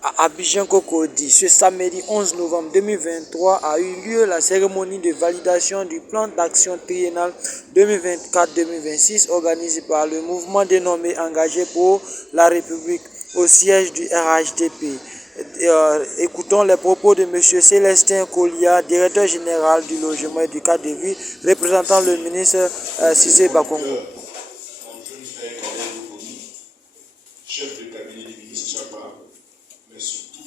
À Abidjan-Cocody, ce samedi 11 novembre 2023 a eu lieu la cérémonie de validation du plan d'action triennal 2024-2026 organisé par le mouvement dénommé Engagé pour la République au siège du RHDP. Écoutons les propos de M. Célestin Kolia, directeur général du logement et du cadre de vie, représentant le ministre Cissé Bakongo. Mon jeune frère Kalel Kouni, chef de cabinet du ministre Chapa, mais surtout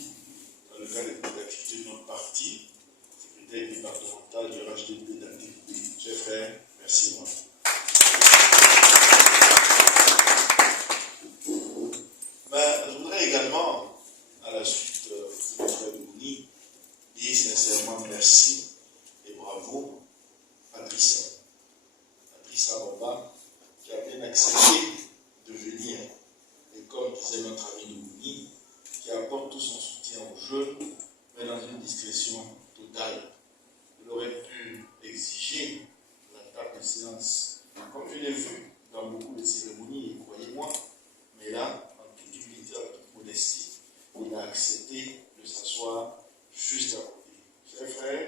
dans le cadre des activités de notre parti, secrétaire départemental du RHDP d'activité. Chers frères, merci moi. Je voudrais également, à la suite de mon frère Kouni, dire sincèrement merci et bravo à Patrice Bamba, qui a bien accepté de venir. Et comme disait notre ami Nouni, qui apporte tout son soutien aux jeunes, mais dans une discrétion totale. Il aurait pu exiger la table de séance, comme je l'ai vu dans beaucoup de cérémonies, et croyez-moi, mais là, en toute humilité, en toute modestie, il a accepté de s'asseoir juste à côté. Chers frères,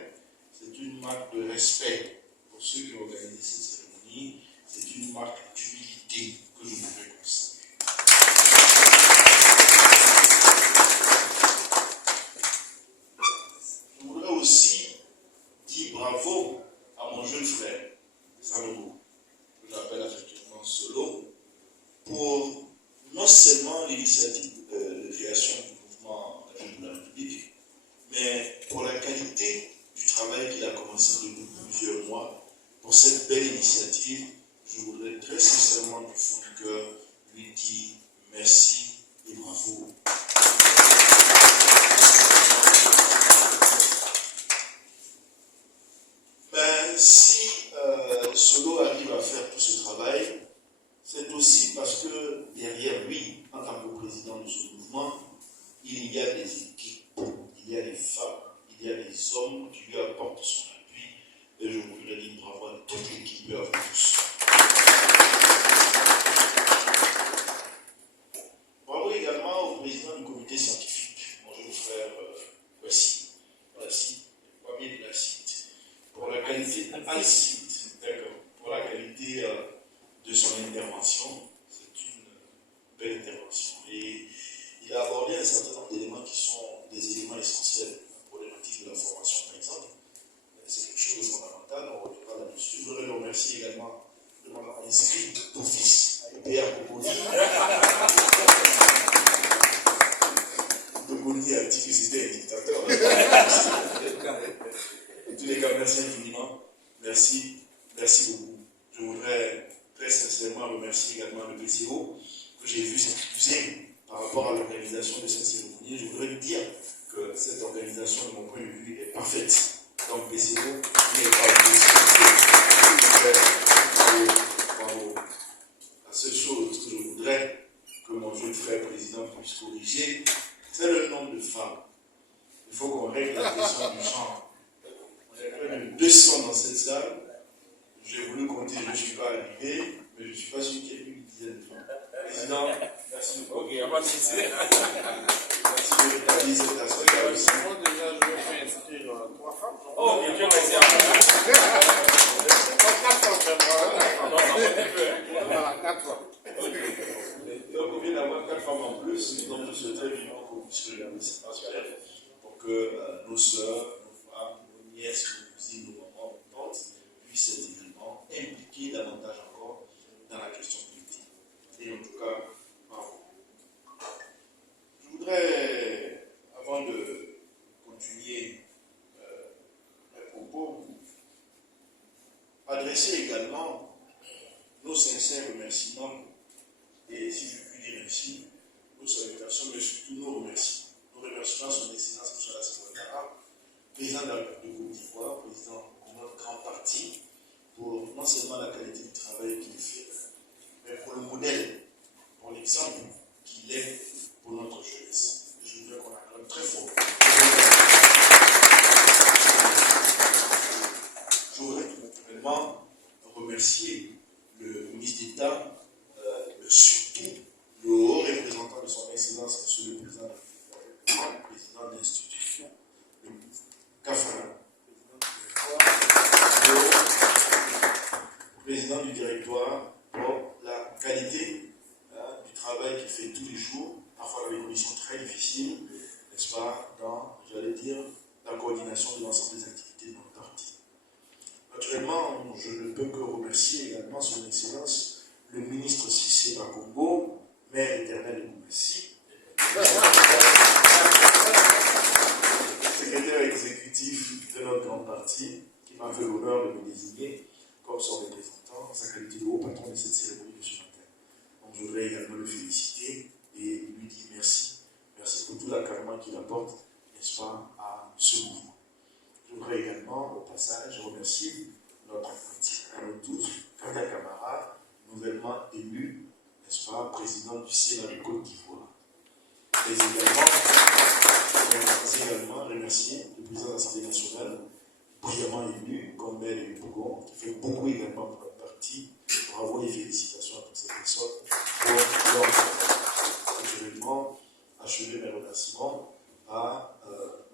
c'est une marque de respect pour ceux qui ont organisé cette cérémonie, c'est une marque d'humilité que je voudrais constater. Je voudrais aussi dire bravo à mon jeune frère, Sanogo, que j'appelle affectueusement Solo, pour non seulement l'initiative de création du mouvement de la République, mais pour la qualité du travail qu'il a commencé depuis plusieurs mois. Pour cette belle initiative, je voudrais très sincèrement du fond du cœur lui dire merci et bravo. Si Solo arrive à faire tout ce travail, c'est aussi parce que derrière lui, en tant que président de ce mouvement, il y a des équipes, il y a des femmes, il y a des hommes qui lui apportent son appui. Et je voudrais dire bravo à toute l'équipe et à vous tous. Bravo également au président du comité scientifique, mon jeune frère Kwasi, premier de la CIT, pour la qualité pour la qualité de son intervention. C'est une belle intervention. Et il a abordé un certain nombre d'éléments qui sont des éléments essentiels. La problématique de la formation, par exemple, c'est quelque chose de fondamental, on ne revient pas là-dessus. Je voudrais le remercier également de m'avoir inscrit d'office à l'EPR Cocody. Cocody a dit que c'était un dictateur. En tous les cas, merci infiniment. Merci beaucoup. Je voudrais très sincèrement remercier également le PCO que j'ai vu s'excuser par rapport à l'organisation de cette cérémonie. Je voudrais lui dire que cette organisation, de mon point de vue, est parfaite. Donc, PCO, il n'est pas bravo. La seule chose que je voudrais que mon jeune frère président puisse corriger, c'est le nombre de femmes. Il faut qu'on règle la question du genre. On est près de 200 dans cette salle. J'ai voulu compter, je ne suis pas arrivé, mais je ne suis pas sûr qu'il y ait une dizaine de femmes. Président, merci beaucoup. Ok, on va se laisser. Merci de rétablir cet aspect-là aussi. Moi, déjà, je vais faire inscrire 3 femmes. Oh, bien sûr, merci à vous. 4 femmes, voilà, 4 femmes. Donc, on vient d'avoir 4 femmes en plus, donc je suis très vivant qu'on puisse regarder cet aspect pour que nos soeurs, nos femmes, nos nièces, nos cousines, nos mamans, nos tantes puissent être également impliquées davantage encore dans la question politique. Et en tout cas, bravo. Je voudrais, avant de continuer mes propos, adresser également nos sincères remerciements, et si je puis dire ainsi, nos salutations, mais surtout nos remerciements. Nos remerciements à son Excellence M. Alassane Ouattara, président de la République de Côte d'Ivoire, président de notre grand parti, pour non seulement la qualité du travail qu'il fait, mais pour le modèle, pour l'exemple qu'il est pour notre jeunesse. Et je voudrais qu'on acclame très fort. Je voudrais tout naturellement remercier le ministre d'État d'institution, le CAFRA, président du directoire, pour la qualité du travail qu'il fait tous les jours, parfois dans des conditions très difficiles, n'est-ce pas, dans, j'allais dire, la coordination de l'ensemble des activités de notre parti. Naturellement, je ne peux que remercier également son Excellence, le ministre Cissé Bakongo, maire éternel de Goumassi, secrétaire exécutif de notre grand parti, qui m'a fait l'honneur de me désigner comme son représentant en sa qualité de haut patron de cette cérémonie de ce matin. Donc je voudrais également le féliciter et lui dire merci. Merci pour tout l'accaparement qu'il apporte, n'est-ce pas, à ce mouvement. Je voudrais également, au passage, remercier notre petit à nous tous, Kanda Camara, nouvellement élu, n'est-ce pas, président du Sénat de Côte d'Ivoire. Mais également remercier le président de l'Assemblée nationale, brillamment élu comme maire de Bougon, qui fait beaucoup également pour notre parti. Bravo et félicitations à toutes ces personnes pour leur travail. Naturellement, achever mes remerciements à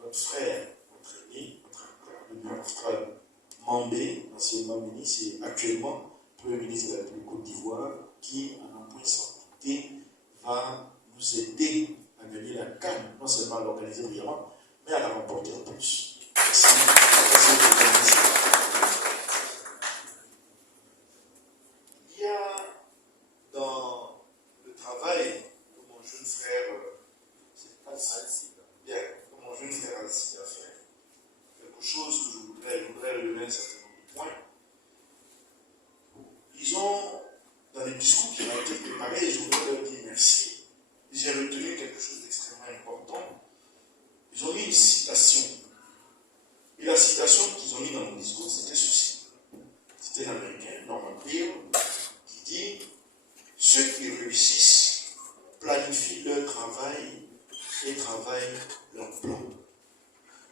notre frère, notre ami, notre Mambé, anciennement ministre et actuellement Premier ministre de la République Côte d'Ivoire, qui, en un point sans douter, va nous aider à gagner la canne, non seulement à l'organiser brillamment, mais à la remporter en plus. Merci. Merci. Il y a dans le travail de mon jeune frère, Alcide a fait quelque chose que je voudrais relever un certain nombre de points. Ils ont, dans les discours qui ont été préparés, je voudrais leur dire merci. J'ai retenu quelque chose d'extrêmement important. Ils ont mis une citation. Et la citation qu'ils ont mis dans mon discours, c'était ceci. C'était l'Américain, Norman Peale, qui dit « Ceux qui réussissent planifient leur travail et travaillent leur plan. »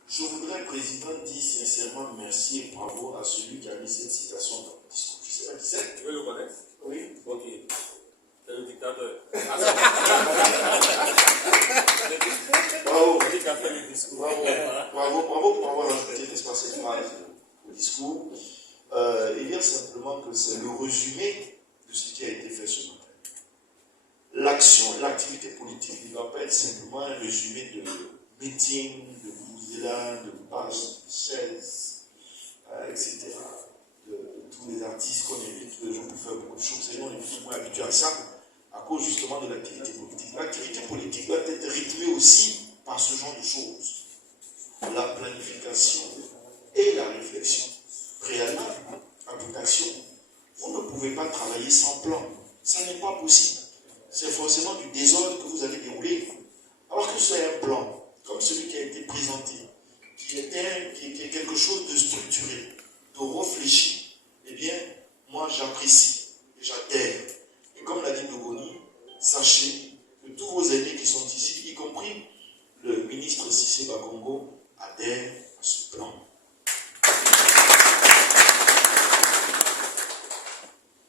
Je voudrais, Président, dire sincèrement merci et bravo à celui qui a mis cette citation dans mon discours. Je ne sais pas qui c'est. Tu veux le connaître? Oui. Ok. C'est le dictateur. Bravo. C'est lui qui a fait le discours. Bravo pour avoir ajouté, n'est-ce pas, cette phrase au discours. Et dire simplement que c'est le résumé de ce qui a été fait ce matin. L'action, l'activité politique ne doit pas être simplement un résumé de meeting, de bousela, de pages, de chaises, etc. De tous les artistes qu'on invite tous les jours pour faire beaucoup de choses. Et nous, on est plus ou moins habitués à ça à cause justement de l'activité politique. L'activité politique doit être rythmée aussi par ce genre de choses. La planification et la réflexion préalable à toute action. Vous ne pouvez pas travailler sans plan. Ça n'est pas possible. C'est forcément du désordre que vous allez dérouler. Alors que c'est un plan, comme celui qui a été présenté, qui est quelque chose de structuré, de réfléchi, eh bien, moi j'apprécie et j'adhère. Et comme l'a dit Dogoni, sachez que tous vos aînés qui sont ici, y compris le ministre Cissé Bakongo, adhèrent à ce plan.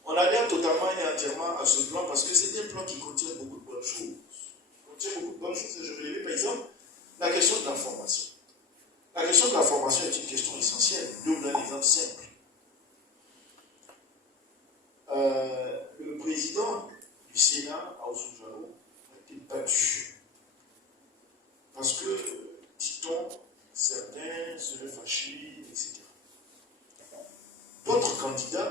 On adhère totalement et entièrement à ce plan parce que c'est un plan qui contient beaucoup de bonnes choses. Il contient beaucoup de bonnes choses. Je vais lever par exemple la question de l'information. La question de l'information est une question essentielle. Je vous donne un exemple simple. Le président du Sénat, Aousou Diallo, a été battu. Parce que, dit-on, certains seraient fâchés, etc. D'autres candidats